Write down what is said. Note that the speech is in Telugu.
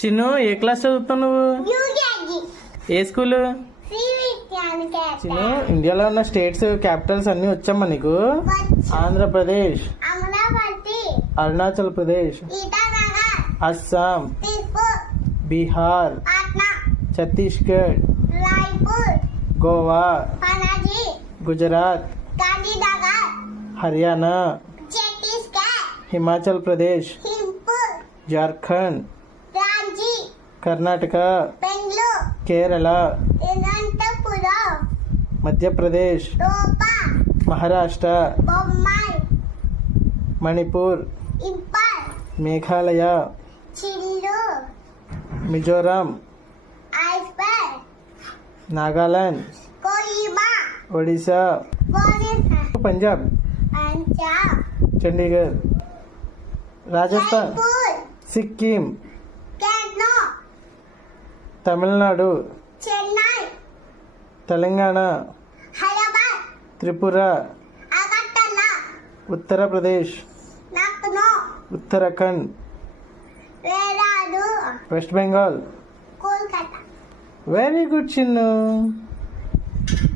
చిన్ను ఏ క్లాస్ చదువుతావు నువ్వు? ఏ స్కూల్? చిన్ను, ఇండియాలో ఉన్న స్టేట్స్ క్యాపిటల్స్ అన్ని వచ్చామ్మా నీకు? Andhra Pradesh, Arunachal Pradesh, Assam, Bihar, Chhattisgarh, Goa, Gujarat, Haryana, Himachal Pradesh, Jharkhand, Karnataka, Kerala, Madhya Pradesh, Maharashtra, Manipur, Meghalaya, Mizoram, Nagaland, Odisha, Punjab, Chandigarh, Rajasthan, Sikkim, Tamil Nadu, Telangana, Tripura, Uttar Pradesh, Uttarakhand, west Bengal. Very good Chinnu.